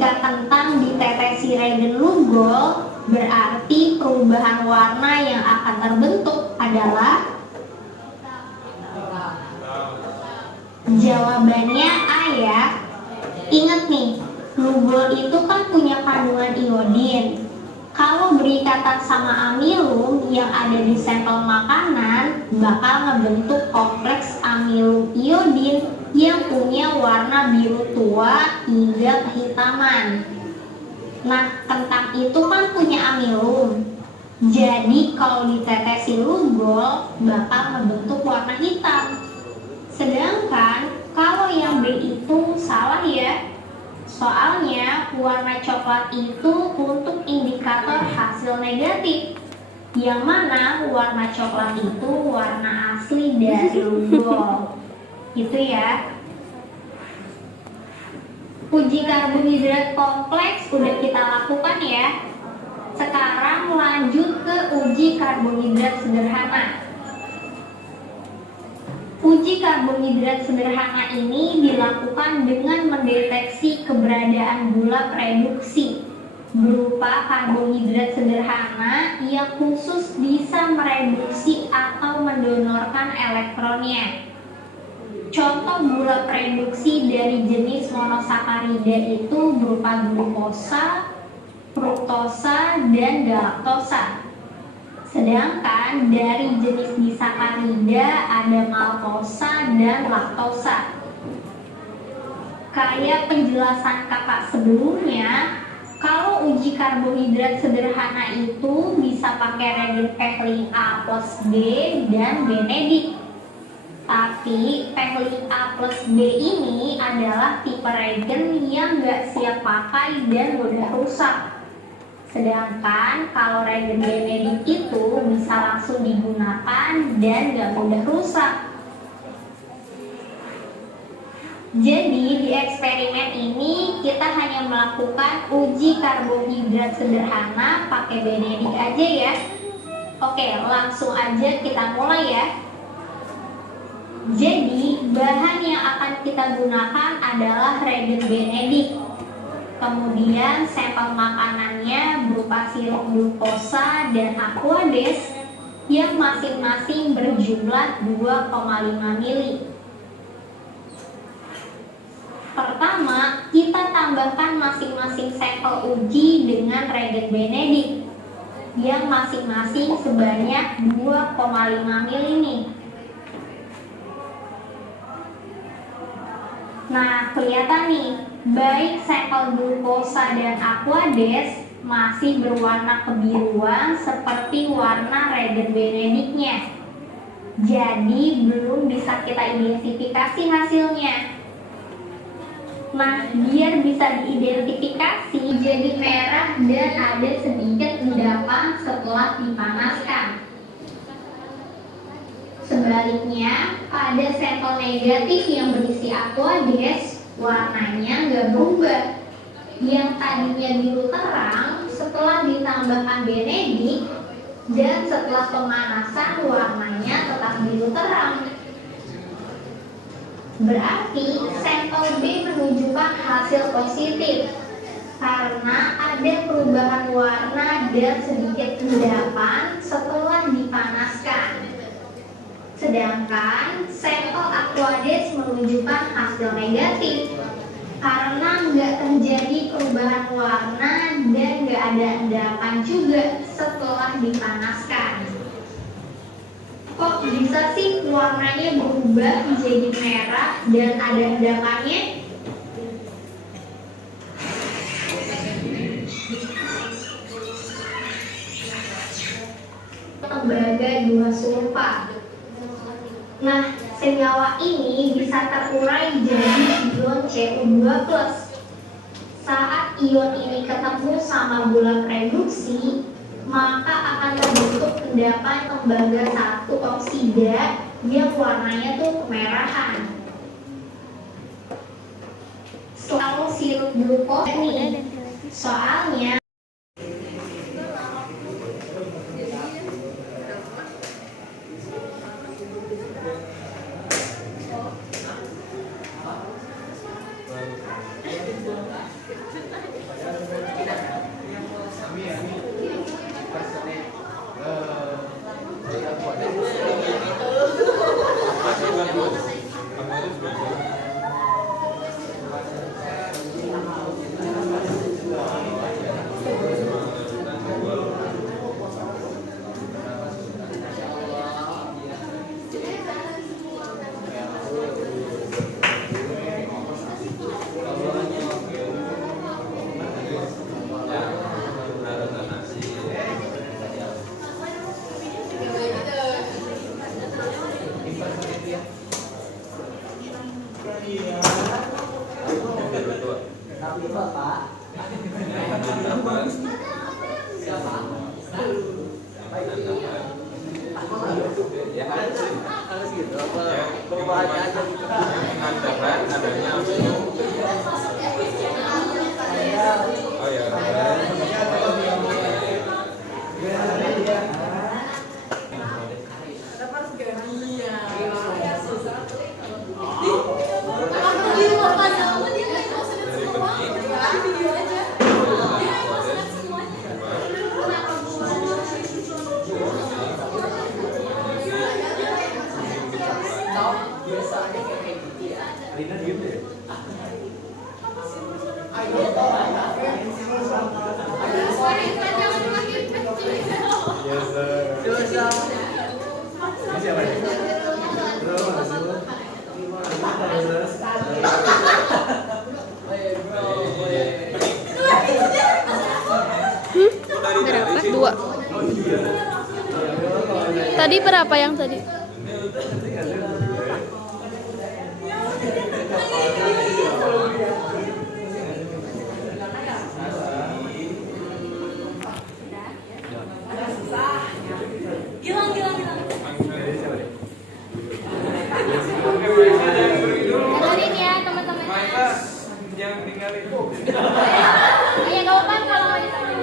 Jika kentang ditetesi regen Lugol, berarti perubahan warna yang akan terbentuk adalah jawabannya A ya. Ingat nih, Lugol itu kan punya kandungan iodin. Kalau berikatan sama amilum yang ada di sampel makanan, bakal ngebentuk kompleks amilum iodin yang punya warna biru tua hingga kehitaman. Nah, kentang itu kan punya amilum. Jadi kalau ditetesi Lugol bakal ngebentuk warna hitam. Sedangkan kalau yang B itu salah ya. Soalnya warna coklat itu untuk indikator hasil negatif. Yang mana warna coklat itu warna asli dari Lugol. Itu ya. Uji karbohidrat kompleks udah kita lakukan ya. Sekarang lanjut ke uji karbohidrat sederhana. Uji karbohidrat sederhana ini dilakukan dengan mendeteksi keberadaan bulak reduksi berupa karbohidrat sederhana yang khusus bisa mereduksi atau mendonorkan elektronnya. Contoh bulak reduksi dari jenis monosakarida itu berupa glukosa, fruktosa, dan galaktosa. Sedangkan dari jenis disakarida ada maltosa dan laktosa. Kayak penjelasan kakak sebelumnya, kalau uji karbohidrat sederhana itu bisa pakai reagen Pehling A plus B dan Benedict. Tapi Pehling A plus B ini adalah tipe reagen yang nggak siap pakai dan mudah rusak. Sedangkan kalau reagen Benedict itu bisa langsung digunakan dan gak mudah rusak. Jadi di eksperimen ini kita hanya melakukan uji karbohidrat sederhana pakai Benedict aja ya. Oke, langsung aja kita mulai ya. Jadi bahan yang akan kita gunakan adalah reagen Benedict. Kemudian sampel makanannya berupa sirup glukosa dan aquades yang masing-masing berjumlah 2,5 ml. Pertama, kita tambahkan masing-masing sampel uji dengan reagen Benedict yang masing-masing sebanyak 2,5 ml nih. Nah, kelihatan nih, baik sampel glukosa dan aquades masih berwarna kebiruan seperti warna reagen Benedict-nya. Jadi belum bisa kita identifikasi hasilnya. Nah, biar bisa diidentifikasi jadi merah dan ada sedikit endapan setelah dipanaskan. Sebaliknya, pada sampel negatif yang berisi aquades, warnanya nggak berubah. Yang tadinya biru terang setelah ditambahkan Benedict dan setelah pemanasan warnanya tetap biru terang. Berarti sampel B menunjukkan hasil positif karena ada perubahan warna dan sedikit endapan setelah dipanaskan. Sedangkan sampel aquades menunjukkan hasil negatif karena nggak terjadi perubahan warna dan nggak ada endapan juga setelah dipanaskan. Kok bisa sih warnanya berubah menjadi merah dan ada endapannya? Tembaga 2 sulfa. Nah, senyawa ini bisa terurai jadi ion Cu2+. Saat ion ini ketemu sama bulak reduksi, maka akan terbentuk endapan tembaga 1 oksida yang warnanya tuh kemerahan. Selalu sirup glukosa nih, soalnya Ya harus gitu apa bawaannya aja gitu menandakan adanya oh ya Berapa? 2. Tadi berapa yang tadi? Dengerin ya teman-teman. jangan tinggalin Ayo gak apa kalau mau ditanya.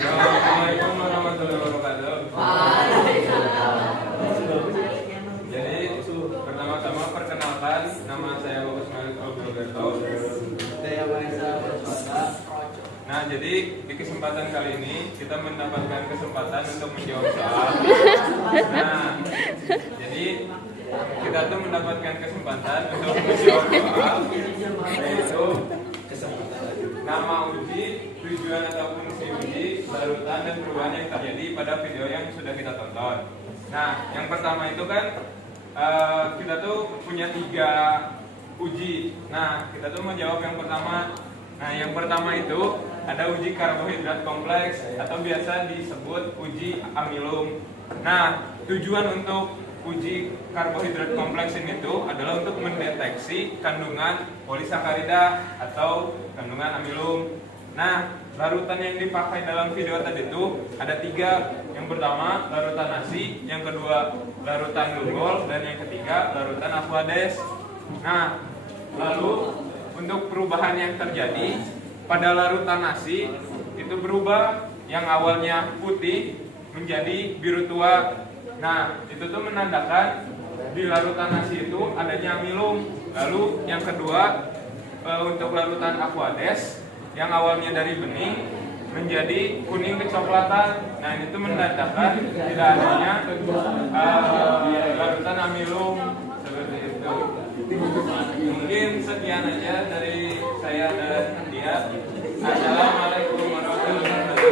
Assalamualaikum warahmatullahi wabarakatuh. Jadi pertama-tama perkenalkan, nama saya Bagus Malik Alberto. Nah, jadi di kesempatan kali ini kita mendapatkan kesempatan untuk menjawab soal. Nah, jadi kita tuh mendapatkan kesempatan untuk menjawab soal, yaitu nama uji, tujuan atau fungsi uji, larutan dan perubahan yang terjadi pada video yang sudah kita tonton. Nah, yang pertama itu kan kita tuh punya 3 uji. Nah, kita tuh menjawab yang pertama. Nah, yang pertama itu ada uji karbohidrat kompleks atau biasa disebut uji amilum. Nah, tujuan untuk uji karbohidrat kompleks ini tuh adalah untuk mendeteksi kandungan polisakarida atau kandungan amilum. Nah, larutan yang dipakai dalam video tadi itu ada 3. Yang pertama larutan nasi, yang kedua larutan glucol, dan yang ketiga larutan aquades. Nah, lalu untuk perubahan yang terjadi pada larutan nasi itu berubah yang awalnya putih menjadi biru tua. Nah, itu tuh menandakan di larutan nasi itu adanya amilum. Lalu yang kedua untuk larutan aquades yang awalnya dari bening menjadi kuning kecoklatan. Nah, itu menandakan tidak adanya larutan amilum seperti itu. Mungkin sekian aja dari saya dan dia. Assalamualaikum warahmatullahi wabarakatuh.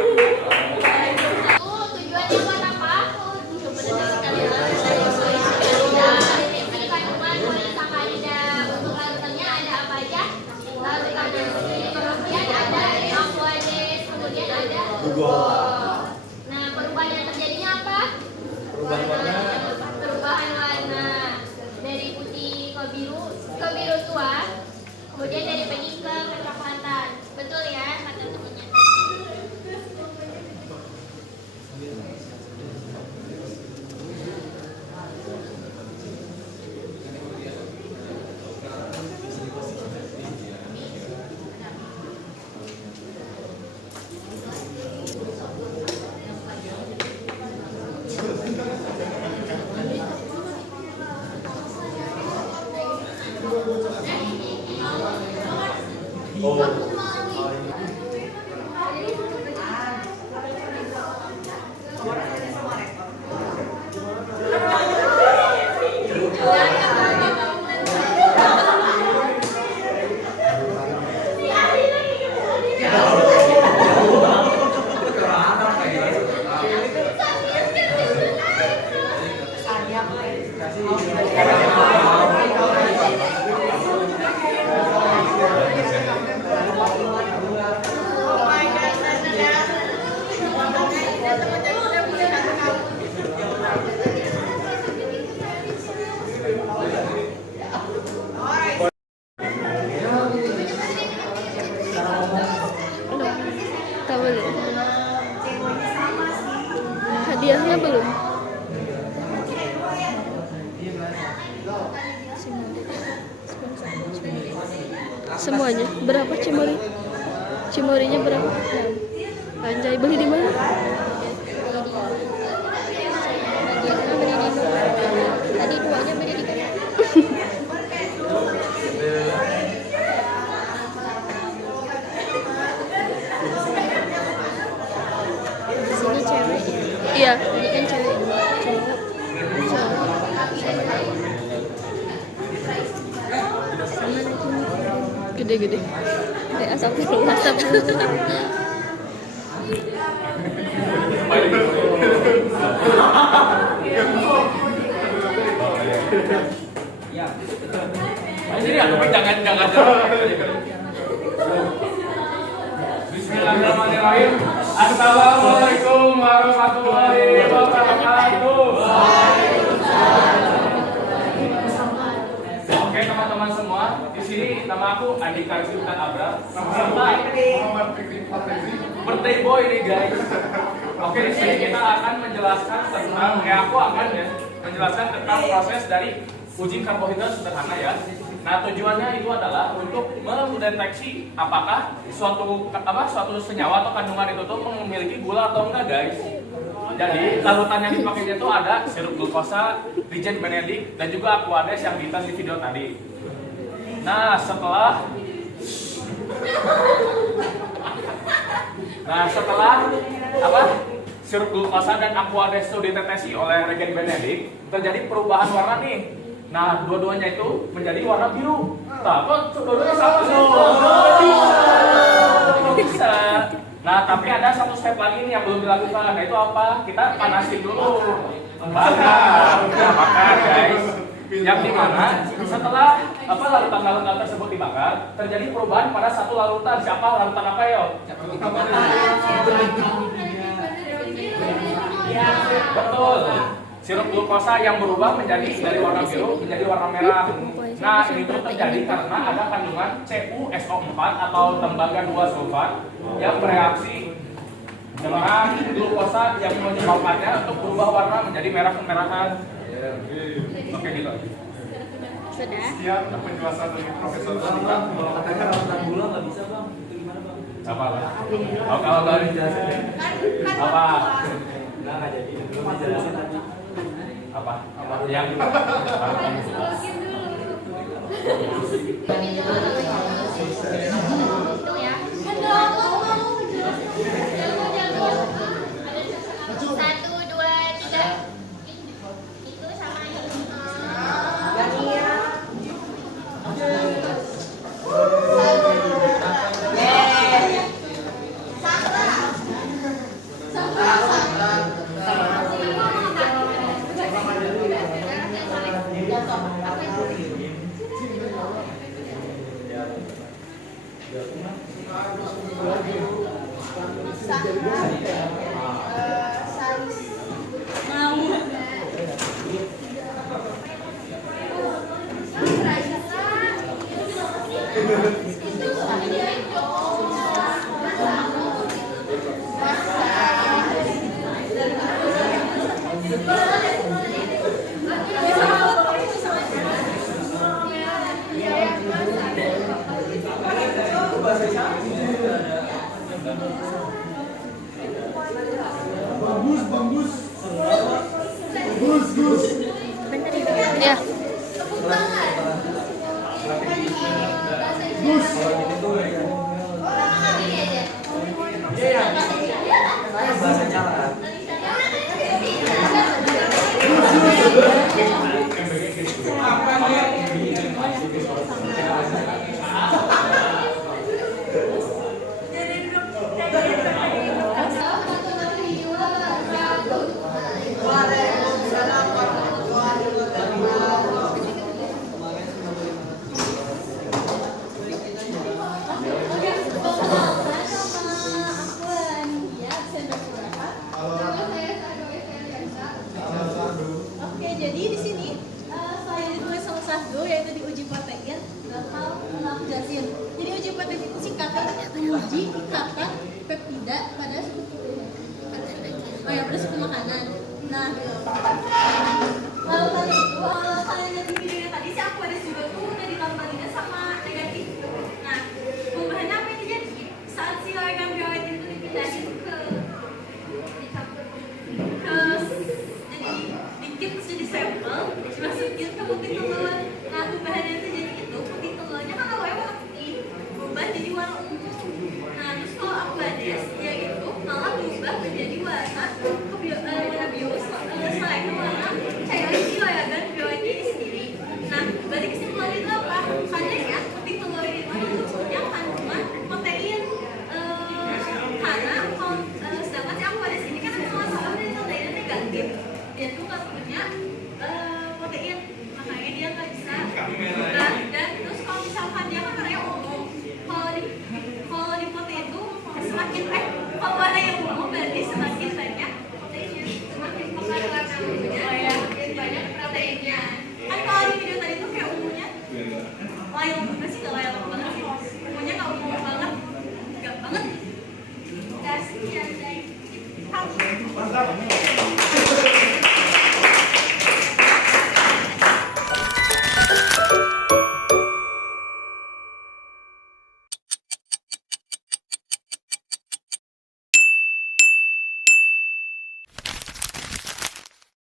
Tujuannya buat apa? Untuk larutannya ada apa aja? Larutan nasi, kemudian ada aquades, kemudian ada glucol. Nah, perubahan yang terjadinya apa? Perubahan warna dari putih ke biru tua, kemudian dari bening ke kecoklatan. Betul ya kata temannya tadi. hadiahnya belum. Semuanya berapa Cimori? Cimorinya berapa? Anjay, beli di mana? Tadi duanya beli di mana? Di sini cewek ya. Iya. Ini kan cewek. Gede-gede. Asap dulu, asap dulu. Jadi aku jangan. Bismillahirrahmanirrahim. Assalamualaikum warahmatullahi wabarakatuh. Oke teman-teman semua, di sini nama aku Andika Sultan Abra. Birthday boy nih guys. Oke, di sini kita akan menjelaskan tentang menjelaskan tentang proses dari uji karbohidrat sederhana ya. Nah, tujuannya itu adalah untuk mendeteksi apakah suatu senyawa atau kandungan itu tuh memiliki gula atau enggak, guys. Jadi, larutan yang dipakainya itu ada sirup glukosa, Regen Benedict, dan juga Aquades yang dites di video tadi. Nah, setelah sirup glukosa dan Aquades itu ditetesi oleh Regen Benedict, terjadi perubahan warna nih. Nah, dua-duanya itu menjadi warna biru. Kok dua-duanya sama? Bisa. Nah, tapi ada satu step lagi nih yang belum dilakukan. Nah, itu apa? Kita panasin dulu. Bakar guys. Yang dimana setelah larutan-larutan tersebut dibakar, terjadi perubahan pada satu larutan. Siapa larutan apa ya? Betul. Sirup glukosa yang berubah menjadi dari warna biru menjadi warna merah. Nah, ini tuh terjadi karena ada kandungan CuSO4 atau tembaga 2 sulfat yang bereaksi dengan glukosa yang menyebabkannya untuk berubah warna menjadi merah kemerahan. Oke, gitu. Sudah. Siap penjelasan dari Profesor Andika. Kalau katanya larutan gula nggak bisa bang, itu gimana bang? Apa? Kalau dari jelasin apa? Nggak jadi, belum dijelasin tadi. Apa yang Satu, dua, tiga. Itu sama ini. Ya. Oke, jadi di sini saya ditulis salah satu yaitu di uji protein bakal jelasin. Jadi uji protein itu singkatan uji ikatan peptida pada terus ke makanan. Nah, lalu tadi itu kalau kalian lihat di videonya tadi si Aquarius juga tuh udah ditambahinnya sama negatif. Nah, perubahannya apa ini jadi saat si logam biawet itu dipindahin ke jadi dikit terus jadi sampel dimasukin ke putih telur. Nah, perubahannya itu jadi itu putih telurnya kan awalnya warna putih berubah jadi warna ungu. Nah, terus kalau Aquarius dia itu malah berubah menjadi warna warna biru selain warna cair si loyagan biawet ini sendiri. Nah, berarti kesimpulan itu apa? Karena ya putih telur itu yang kandungan protein karena sedangkan si Aquarius ini kan ada masalah dari proteinnya negatif, dia tuh nggak punya protein, makanya dia nggak bisa. Dan terus kalau misalkan dia kan warnanya ungu, kalau di protein tuh semakin kalau warna yang ungu berarti semakin